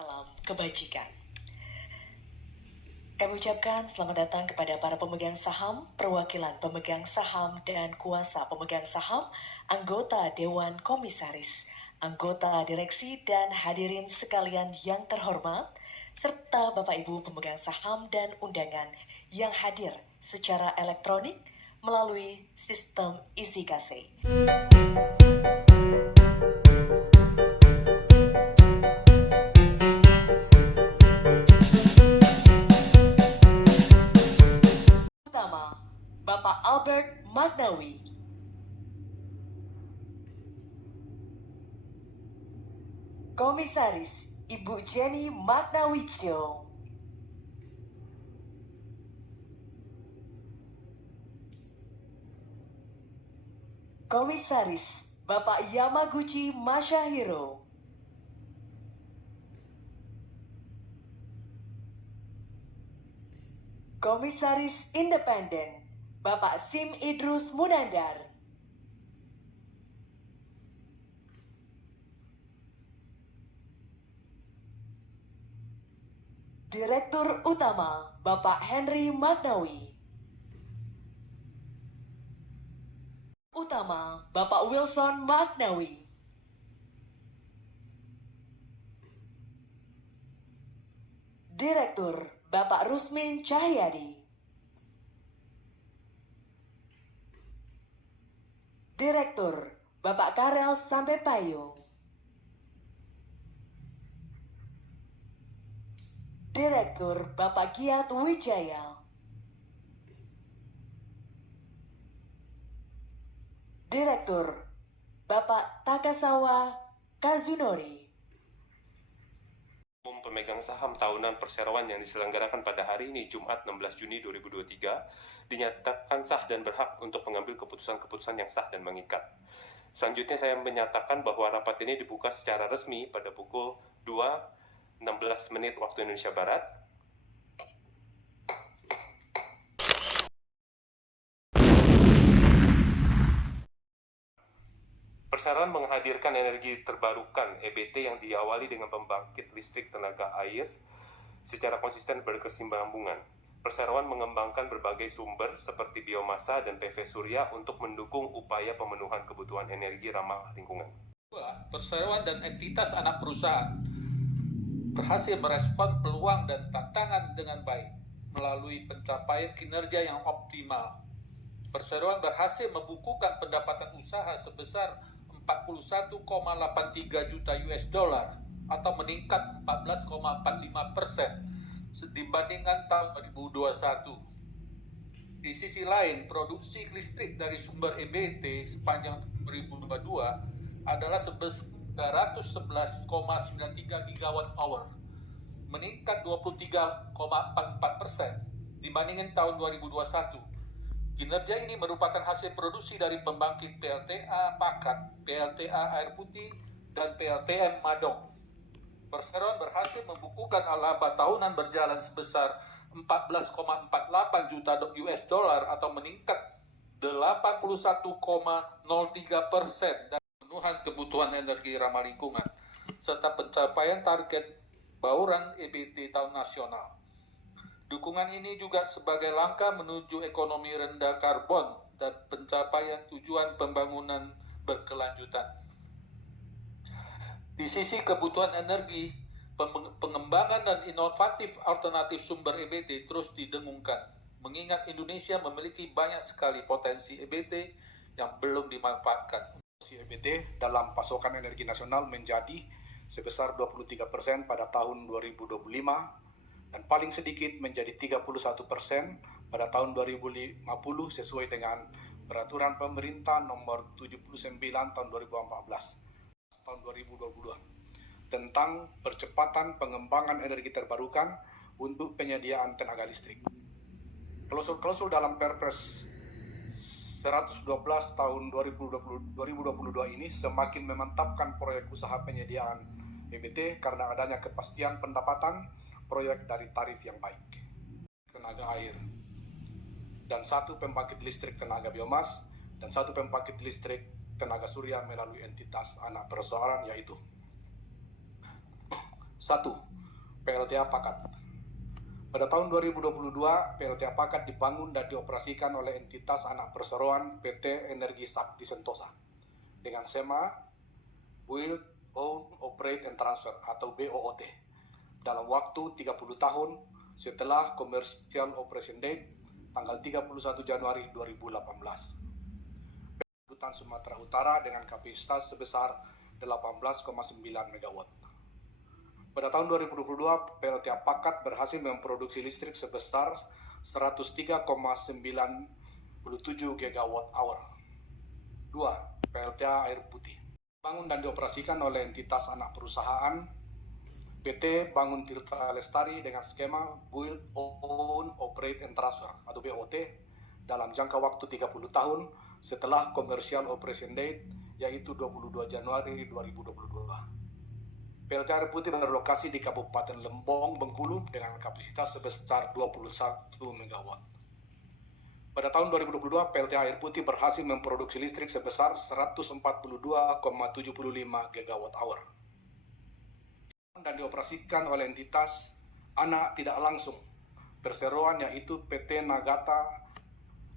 salam kebajikan. Kami ucapkan selamat datang kepada para pemegang saham, perwakilan pemegang saham dan kuasa pemegang saham, anggota Dewan Komisaris, anggota direksi dan hadirin sekalian yang terhormat, serta Bapak Ibu pemegang saham dan undangan yang hadir secara elektronik melalui sistem Izikase. Bapak Albert Magnawi, Komisaris Ibu Jenny Magnawijo, Komisaris Bapak Yamaguchi Masahiro, Komisaris Independen Bapak Sim Idrus Munandar, Direktur Utama Bapak Henry Magnawi, Utama Bapak Wilson Magnawi, Direktur Bapak Rusmin Cahyadi, Direktur Bapak Karel Sampepayo, Direktur Bapak Giat Wijaya, Direktur Bapak Takasawa Kazunori. Umum pemegang saham tahunan perseroan yang diselenggarakan pada hari ini, Jumat 16 Juni 2023, dinyatakan sah dan berhak untuk mengambil keputusan-keputusan yang sah dan mengikat. Selanjutnya saya menyatakan bahwa rapat ini dibuka secara resmi pada pukul 2.16 menit waktu Indonesia Barat. Perseroan menghadirkan energi terbarukan (EBT) yang diawali dengan pembangkit listrik tenaga air secara konsisten berkesinambungan. Perseroan mengembangkan berbagai sumber seperti biomasa dan PV surya untuk mendukung upaya pemenuhan kebutuhan energi ramah lingkungan. Perseroan dan entitas anak perusahaan berhasil merespon peluang dan tantangan dengan baik melalui pencapaian kinerja yang optimal. Perseroan berhasil membukukan pendapatan usaha sebesar 41,83 juta US dollar atau meningkat 14,45% dibandingkan tahun 2021. Di sisi lain, produksi listrik dari sumber EBT sepanjang 2022 adalah sebesar 311,93 gigawatt hour, meningkat 23,44% dibandingkan tahun 2021. Kinerja ini merupakan hasil produksi dari pembangkit PLTA Pakat, PLTA Air Putih, dan PLTM Madong. Perseroan berhasil membukukan laba tahunan berjalan sebesar 14,48 juta US dollar atau meningkat 81,03% dan pemenuhan kebutuhan energi ramah lingkungan, serta pencapaian target bauran EBT tahun nasional. Dukungan ini juga sebagai langkah menuju ekonomi rendah karbon dan pencapaian tujuan pembangunan berkelanjutan. Di sisi kebutuhan energi, pengembangan dan inovatif alternatif sumber EBT terus didengungkan, mengingat Indonesia memiliki banyak sekali potensi EBT yang belum dimanfaatkan. EBT dalam pasokan energi nasional menjadi sebesar 23% pada tahun 2025, dan paling sedikit menjadi 31% pada tahun 2050 sesuai dengan Peraturan Pemerintah Nomor 79 tahun 2014 tahun 2022 tentang percepatan pengembangan energi terbarukan untuk penyediaan tenaga listrik. Klausul dalam Perpres 112 tahun 2022 ini semakin memantapkan proyek usaha penyediaan EBT karena adanya kepastian pendapatan proyek dari tarif yang baik, tenaga air, dan satu pembangkit listrik tenaga biomas, dan satu pembangkit listrik tenaga surya melalui entitas anak perusahaan, yaitu 1. PLTA Pakat. Pada tahun 2022, PLTA Pakat dibangun dan dioperasikan oleh entitas anak perseroan PT Energi Sakti Sentosa dengan skema Build, Own, Operate, and Transfer atau BOOT dalam waktu 30 tahun setelah Commercial Operation Date tanggal 31 Januari 2018. Hutan Sumatera Utara dengan kapasitas sebesar 18,9 MW. Pada tahun 2022, PLTA Pakat berhasil memproduksi listrik sebesar 103,97 GWh. 2. PLTA Air Putih. Bangun dan dioperasikan oleh entitas anak perusahaan PT Bangun Tirta Lestari dengan skema Build, Own, Operate, and Transfer atau BOT dalam jangka waktu 30 tahun setelah Commercial Operation Date yaitu 22 Januari 2022. PLTA Air Putih berlokasi di Kabupaten Lembong, Bengkulu dengan kapasitas sebesar 21 MW. Pada tahun 2022, PLTA Air Putih berhasil memproduksi listrik sebesar 142,75 GWh. Dan dioperasikan oleh entitas anak tidak langsung perseroan yaitu PT Nagata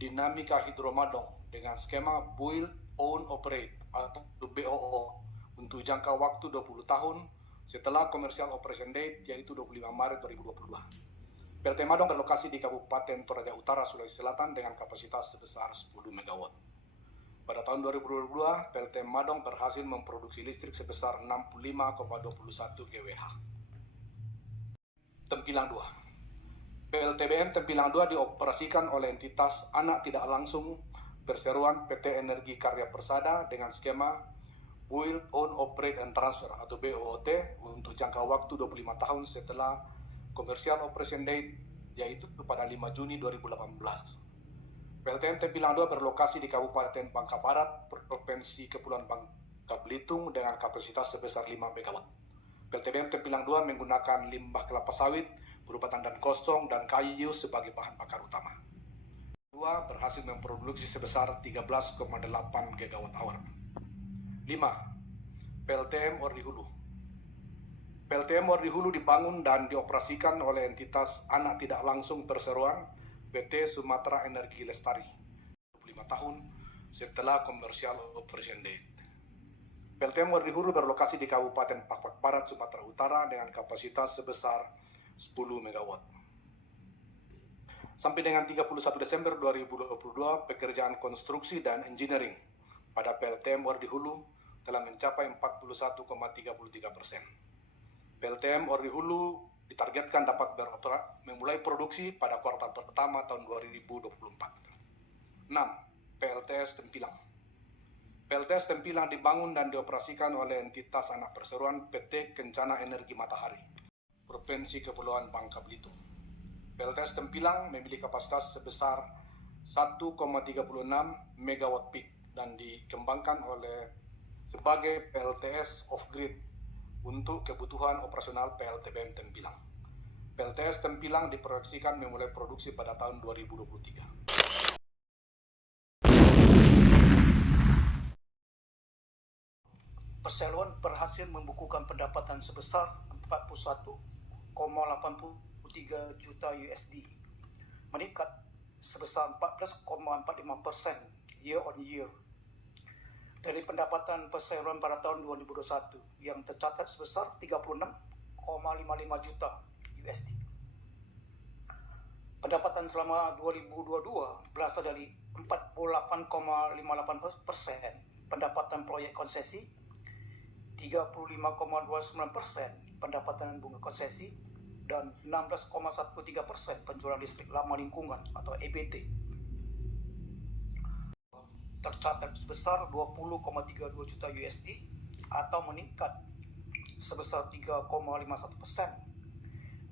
Dinamika Hidromadong dengan skema Build, Own, Operate atau BOO untuk jangka waktu 20 tahun setelah Commercial Operation Date yaitu 25 Maret 2022. PLT Madong berlokasi di Kabupaten Toraja Utara, Sulawesi Selatan dengan kapasitas sebesar 10 MW. Pada tahun 2022, PLT Madong berhasil memproduksi listrik sebesar 65,21 GWh. Tempilang 2. PLTBM Tempilang 2 dioperasikan oleh entitas anak tidak langsung perseroan PT Energi Karya Persada dengan skema Build, Own, Operate, and Transfer atau BOOT untuk jangka waktu 25 tahun setelah Commercial Operation Date yaitu pada 5 Juni 2018. PLTM Tempilang 2 berlokasi di Kabupaten Bangka Barat, Provinsi Kepulauan Bangka Belitung dengan kapasitas sebesar 5 MW. PLTBM Tempilang 2 menggunakan limbah kelapa sawit berupa tandan kosong dan kayu sebagai bahan bakar utama. 2 berhasil memproduksi sebesar 13,8 GWh. 5. PLTM Ordi Hulu. PLTM Ordi Hulu dibangun dan dioperasikan oleh entitas anak tidak langsung perseroan PT Sumatera Energi Lestari 25 tahun setelah Commercial Operation Date. PLTM Ordi Hulu berlokasi di Kabupaten Pakpak Barat, Sumatera Utara dengan kapasitas sebesar 10 MW. Sampai dengan 31 Desember 2022, pekerjaan konstruksi dan engineering pada PLTM Ordi Hulu telah mencapai 41,33%. PLTM Ordi Hulu ditargetkan dapat memulai produksi pada kuartal pertama tahun 2024. 6. PLTS Tempilang. PLTS Tempilang dibangun dan dioperasikan oleh entitas anak perseroan PT Kencana Energi Matahari, Provinsi Kepulauan Bangka Belitung. PLTS Tempilang memiliki kapasitas sebesar 1,36 MW peak dan dikembangkan sebagai PLTS off-grid untuk kebutuhan operasional PLTBM Tempilang. PLTS Tempilang diproyeksikan memulai produksi pada tahun 2023. Perseroan berhasil membukukan pendapatan sebesar 41,83 juta USD, meningkat sebesar 14,45% year on year dari pendapatan perseroan pada tahun 2021 yang tercatat sebesar 36,55 juta USD. Pendapatan selama 2022 berasal dari 48,58% pendapatan proyek konsesi, 35,29% pendapatan bunga konsesi, dan 16,13% penjualan listrik lama lingkungan atau EBT. Tercatat sebesar 20,32 juta USD atau meningkat sebesar 3,51%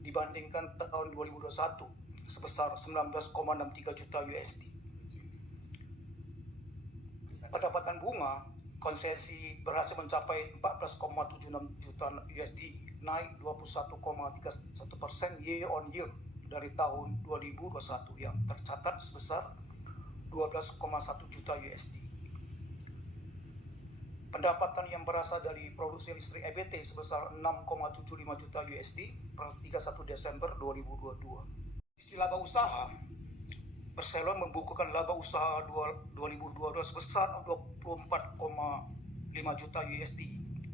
dibandingkan tahun 2021 sebesar 19,63 juta USD. Pendapatan bunga konsesi berhasil mencapai 14,76 juta USD, naik 21,31% year on year dari tahun 2021 yang tercatat sebesar 12,1 juta USD. Pendapatan yang berasal dari produksi listrik EBT sebesar 6,75 juta USD per 31 Desember 2022. Sisi laba usaha, Perseroan membukukan laba usaha 2022 sebesar 24,5 juta USD,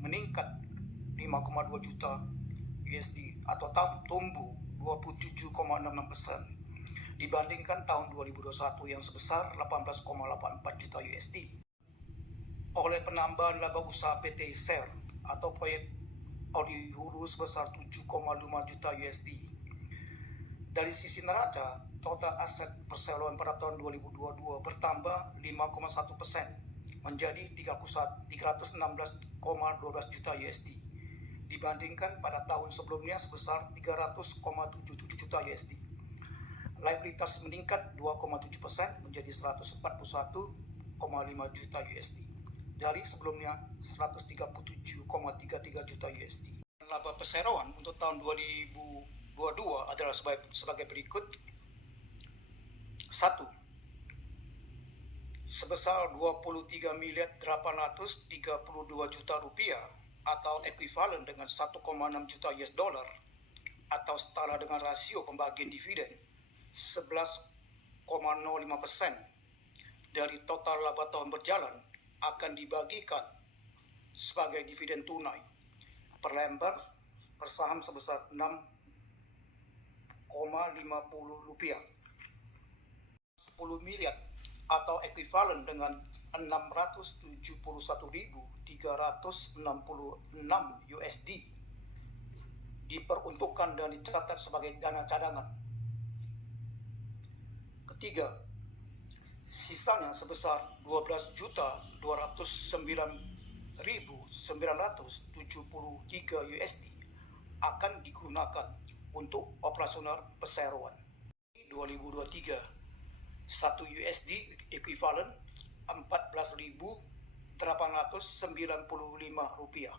meningkat 5,2 juta USD atau tumbuh 27,66% dibandingkan tahun 2021 yang sebesar 18,84 juta USD. Oleh penambahan laba usaha PT SER atau proyek audi hulu sebesar 7,5 juta USD. Dari sisi neraca, total aset perseroan pada tahun 2022 bertambah 5,1% menjadi 316,12 juta USD dibandingkan pada tahun sebelumnya sebesar 300,77 juta USD. Liabilitas meningkat 2,7% menjadi 141,5 juta USD dari sebelumnya 137,33 juta USD. Laba perseroan untuk tahun 2022 adalah sebagai berikut. 1. Sebesar 23.832 juta rupiah atau ekuivalen dengan 1,6 juta US dollar atau setara dengan rasio pembagian dividen 11,05% dari total laba tahun berjalan akan dibagikan sebagai dividen tunai per lembar per saham sebesar 6,50 rupiah. 10 miliar atau ekuivalen dengan 671.366 USD diperuntukkan dan dicatat sebagai dana cadangan. Ketiga, sisanya sebesar 12.209.973 USD akan digunakan untuk operasional perseroan. 2023, 1 USD ekuivalen 14.895 rupiah.